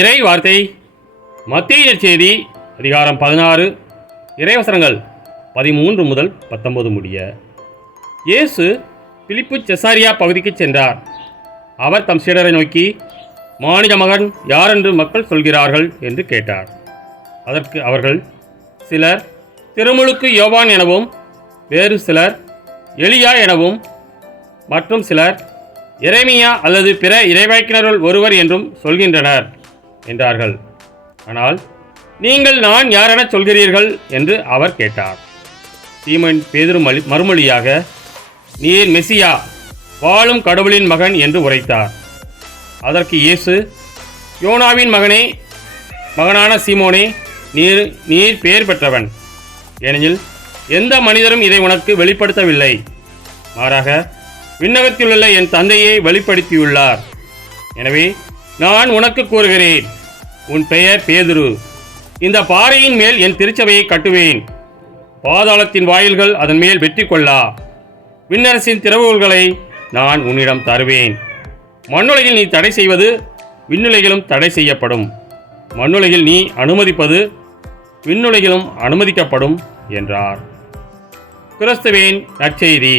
இறை வார்த்தை மத்தேயு நற்செய்தி அதிகாரம் 16 இறைவசனங்கள் 13 முதல் 19 முடிய. இயேசு பிலிப்பு செசாரியா பகுதிக்கு சென்றார். அவர் தம் சீடரை நோக்கி, மானிட மகன் யாரென்று மக்கள் சொல்கிறார்கள் என்று கேட்டார். அதற்கு அவர்கள், சிலர் திருமுழுக்கு யோவான் எனவும், வேறு சிலர் எலியா எனவும், மற்றும் சிலர் எரேமியா அல்லது பிற இறைவாக்கினருள் ஒருவர் என்றும் சொல்கின்றனர் என்றார்கள். ஆனால் நீங்கள் நான் யாரெனச் சொல்கிறீர்கள் என்று அவர் கேட்டார். சீமோன் பேதுரு மறுமொழியாக, நீர் மெசியா, வாழும் கடவுளின் மகன் என்று உரைத்தார். அதற்கு இயேசு, யோனாவின் மகனான சீமோனே, நீர் பெயர் பெற்றவன். ஏனெனில் எந்த மனிதரும் இதை உனக்கு வெளிப்படுத்தவில்லை, மாறாக விண்ணகத்திலுள்ள என் தந்தையை வெளிப்படுத்தியுள்ளார். எனவே நான் உனக்கு கூறுகிறேன், உன் பெயர் பேதுரு. இந்த பாறையின் மேல் என் திருச்சபையை கட்டுவேன். பாதாளத்தின் வாயில்கள் அதன் மேல் வெற்றி கொள்ளா. விண்ணரசின் திறவுகோல்களை நான் உன்னிடம் தருவேன். மண்ணுலகில் நீ தடை செய்வது விண்ணுலகிலும் தடை செய்யப்படும். மண்ணுலகில் நீ அனுமதிப்பது விண்ணுலகிலும் அனுமதிக்கப்படும் என்றார். கிறிஸ்துவின் நற்செய்தி.